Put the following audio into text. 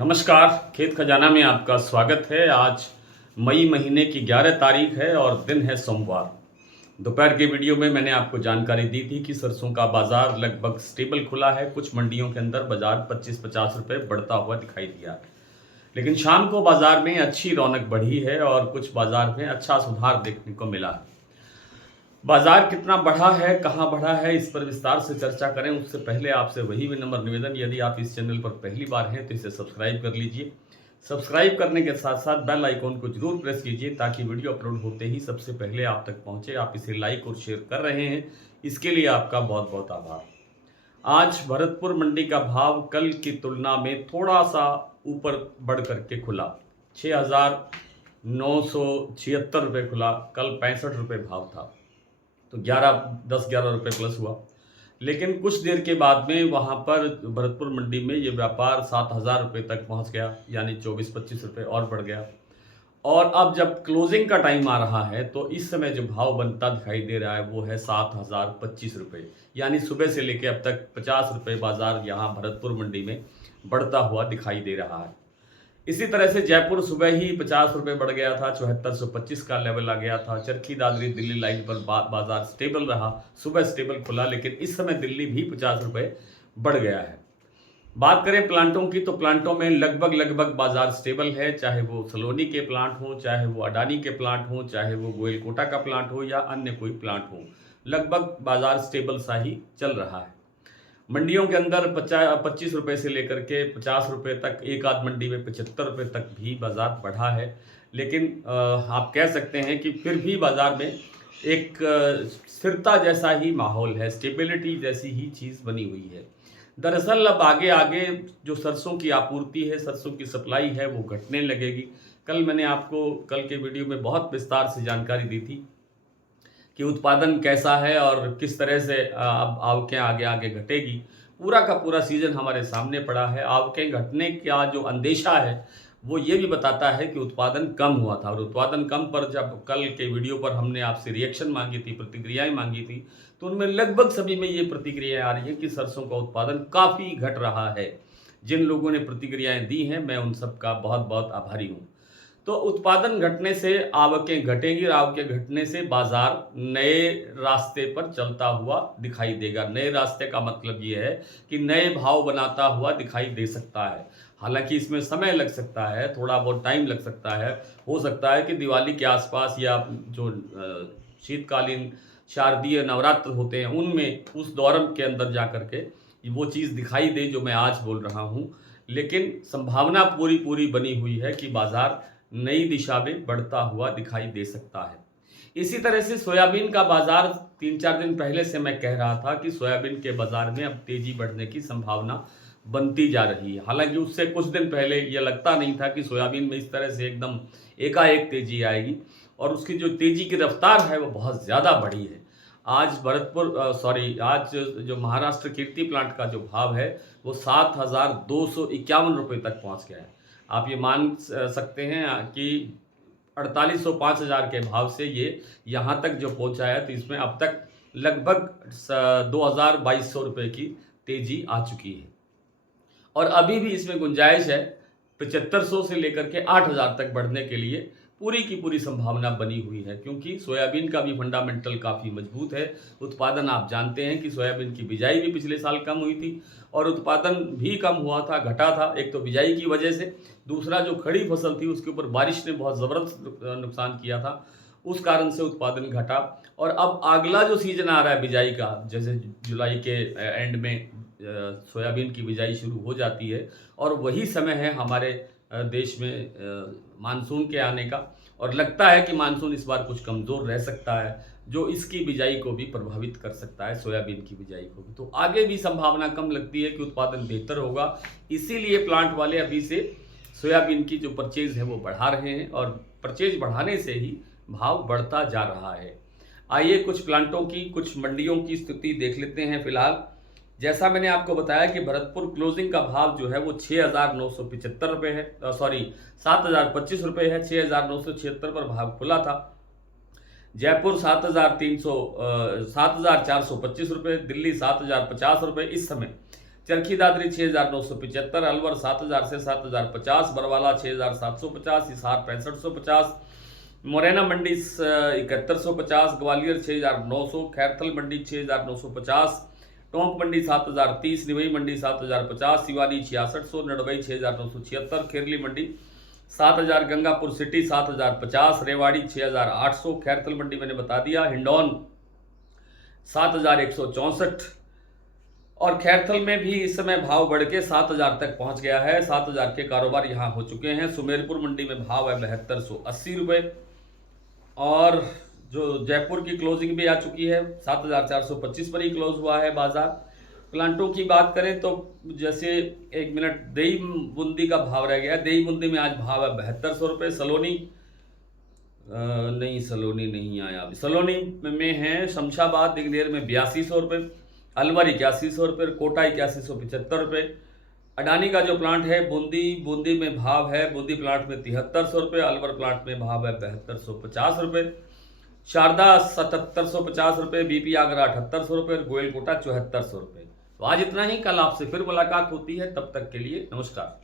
नमस्कार, खेत खजाना में आपका स्वागत है। आज मई महीने की 11 तारीख है और दिन है सोमवार। दोपहर के वीडियो में मैंने आपको जानकारी दी थी कि सरसों का बाजार लगभग स्टेबल खुला है। कुछ मंडियों के अंदर बाजार 25-50 रुपये बढ़ता हुआ दिखाई दिया है, लेकिन शाम को बाजार में अच्छी रौनक बढ़ी है और कुछ बाजार में अच्छा सुधार देखने को मिला है। बाजार कितना बढ़ा है, कहाँ बढ़ा है, इस पर विस्तार से चर्चा करें उससे पहले आपसे वही विनम्र निवेदन, यदि आप इस चैनल पर पहली बार हैं तो इसे सब्सक्राइब कर लीजिए। सब्सक्राइब करने के साथ साथ बेल आइकॉन को जरूर प्रेस कीजिए ताकि वीडियो अपलोड होते ही सबसे पहले आप तक पहुंचे। आप इसे लाइक और शेयर कर रहे हैं, इसके लिए आपका बहुत बहुत आभार। आज भरतपुर मंडी का भाव कल की तुलना में थोड़ा सा ऊपर बढ़ करके खुला। 6,976 रुपये खुला। कल 65 रुपये भाव था, तो 10-11 रुपये प्लस हुआ। लेकिन कुछ देर के बाद में वहाँ पर भरतपुर मंडी में ये व्यापार 7,000 रुपये तक पहुँच गया, यानी 24-25 रुपये और बढ़ गया। और अब जब क्लोजिंग का टाइम आ रहा है तो इस समय जो भाव बनता दिखाई दे रहा है वो है 7,025 रुपये, यानी सुबह से लेकर अब तक 50 रुपये बाजार यहाँ भरतपुर मंडी में बढ़ता हुआ दिखाई दे रहा है। इसी तरह से जयपुर सुबह ही 50 रुपये बढ़ गया था, 7425 का लेवल आ गया था। चरखी दादरी दिल्ली लाइन पर बाजार स्टेबल रहा, सुबह स्टेबल खुला, लेकिन इस समय दिल्ली भी 50 रुपये बढ़ गया है। बात करें प्लांटों की तो प्लांटों में लगभग बाजार स्टेबल है, चाहे वो सलोनी के प्लांट हो, चाहे वो अडानी के प्लांट हो, चाहे वो गोयल कोटा का प्लांट हो या अन्य कोई प्लांट हो, लगभग बाजार स्टेबल सा ही चल रहा है। मंडियों के अंदर 25 रुपये से लेकर के 50 रुपये तक, एक आध मंडी में 75 रुपये तक भी बाजार बढ़ा है। लेकिन आप कह सकते हैं कि फिर भी बाजार में एक स्थिरता जैसा ही माहौल है, स्टेबिलिटी जैसी ही चीज़ बनी हुई है। दरअसल अब आगे आगे जो सरसों की आपूर्ति है, सरसों की सप्लाई है, वो घटने लगेगी। कल मैंने आपको कल के वीडियो में बहुत विस्तार से जानकारी दी थी कि उत्पादन कैसा है और किस तरह से अब आवकें आगे आगे घटेगी। पूरा का पूरा सीजन हमारे सामने पड़ा है। आवकें घटने का जो अंदेशा है वो ये भी बताता है कि उत्पादन कम हुआ था, और उत्पादन कम पर जब कल के वीडियो पर हमने आपसे रिएक्शन मांगी थी, प्रतिक्रियाएं मांगी थी, तो उनमें लगभग सभी में ये प्रतिक्रियाएं आ रही हैं कि सरसों का उत्पादन काफ़ी घट रहा है। जिन लोगों ने प्रतिक्रियाएं दी हैं मैं उन सब का बहुत बहुत आभारी हूँ। तो उत्पादन घटने से आवकें घटेंगी और आवकें घटने से बाजार नए रास्ते पर चलता हुआ दिखाई देगा। नए रास्ते का मतलब ये है कि नए भाव बनाता हुआ दिखाई दे सकता है। हालांकि इसमें समय लग सकता है, थोड़ा बहुत टाइम लग सकता है। हो सकता है कि दिवाली के आसपास या जो शीतकालीन शारदीय नवरात्र होते हैं उनमें, उस दौर के अंदर जा कर के वो चीज़ दिखाई दे जो मैं आज बोल रहा हूँ। लेकिन संभावना पूरी बनी हुई है कि बाजार नई दिशा में बढ़ता हुआ दिखाई दे सकता है। इसी तरह से सोयाबीन का बाजार 3-4 दिन पहले से मैं कह रहा था कि सोयाबीन के बाजार में अब तेजी बढ़ने की संभावना बनती जा रही है। हालांकि उससे कुछ दिन पहले यह लगता नहीं था कि सोयाबीन में इस तरह से एकदम एकाएक तेजी आएगी, और उसकी जो तेजी की रफ्तार है वो बहुत ज़्यादा बढ़ी है। आज जो महाराष्ट्र कीर्ति प्लांट का जो भाव है वो 7,251 रुपये तक पहुंच गया है। आप ये मान सकते हैं कि 4805 के भाव से ये यहाँ तक जो पहुँचा है, तो इसमें अब तक लगभग 2,2200 रुपये की तेज़ी आ चुकी है, और अभी भी इसमें गुंजाइश है 7500 से लेकर के 8,000 तक बढ़ने के लिए पूरी की पूरी संभावना बनी हुई है, क्योंकि सोयाबीन का भी फंडामेंटल काफ़ी मजबूत है। उत्पादन आप जानते हैं कि सोयाबीन की बिजाई भी पिछले साल कम हुई थी और उत्पादन भी कम हुआ था, घटा था। एक तो बिजाई की वजह से, दूसरा जो खड़ी फसल थी उसके ऊपर बारिश ने बहुत ज़बरदस्त नुकसान किया था, उस कारण से उत्पादन घटा। और अब अगला जो सीजन आ रहा है बिजाई का, जैसे जुलाई के एंड में सोयाबीन की बिजाई शुरू हो जाती है, और वही समय है हमारे देश में मानसून के आने का, और लगता है कि मानसून इस बार कुछ कमज़ोर रह सकता है, जो इसकी बिजाई को भी प्रभावित कर सकता है, सोयाबीन की बिजाई को भी। तो आगे भी संभावना कम लगती है कि उत्पादन बेहतर होगा, इसीलिए प्लांट वाले अभी से सोयाबीन की जो परचेज है वो बढ़ा रहे हैं, और परचेज बढ़ाने से ही भाव बढ़ता जा रहा है। आइए कुछ प्लांटों की, कुछ मंडियों की स्थिति देख लेते हैं। फिलहाल जैसा मैंने आपको बताया कि भरतपुर क्लोजिंग का भाव जो है वो 6,975 रुपये है, 7,025 रुपये है। 6,976 पर भाव खुला था। जयपुर 7,425 रुपये, दिल्ली 7,050 रुपये इस समय चरखी दादरी 6,975, अलवर 7,000 से 7,050, बरवाला 6,750, हिसार 6,550, मुरैना मंडी 7,150, ग्वालियर 6,900, खैरथल मंडी 6,950, टोंक मंडी 7,030, निवई मंडी 7,050, सिवानी 6,600, नड़बई 6,976, खेरली मंडी 7,000, गंगापुर सिटी 7,050, रेवाड़ी 6,800, खैरथल मंडी मैंने बता दिया, हिंडौन 7,164 और खैरथल में भी इस समय भाव बढ़ के 7,000 तक पहुंच गया है। 7,000 के कारोबार यहां हो चुके हैं। सुमेरपुर मंडी में भाव है 7280 रुपये और जो जयपुर की क्लोजिंग भी आ चुकी है 7,425 पर ही क्लोज हुआ है बाजार। प्लांटों की बात करें तो जैसे 1 मिनट देई बूंदी का भाव रह गया। देई बूंदी में आज भाव है 7200 रुपये। सलोनी सलोनी नहीं आया अभी। सलोनी में है शमशाबाद दिगनेर में 8200 रुपये, अलवर 8100 रुपये, कोटा 8175 रुपये। अडानी का जो प्लांट है बूंदी में भाव है, बूंदी प्लांट में 7300 रुपये, अलवर प्लांट में भाव है 7250 रुपये, शारदा 7750 रुपये, बीपी आगरा 7800 रुपये, गोयल कोटा 7400 रुपये। तो आज इतना ही। कल आपसे फिर मुलाकात होती है, तब तक के लिए नमस्कार।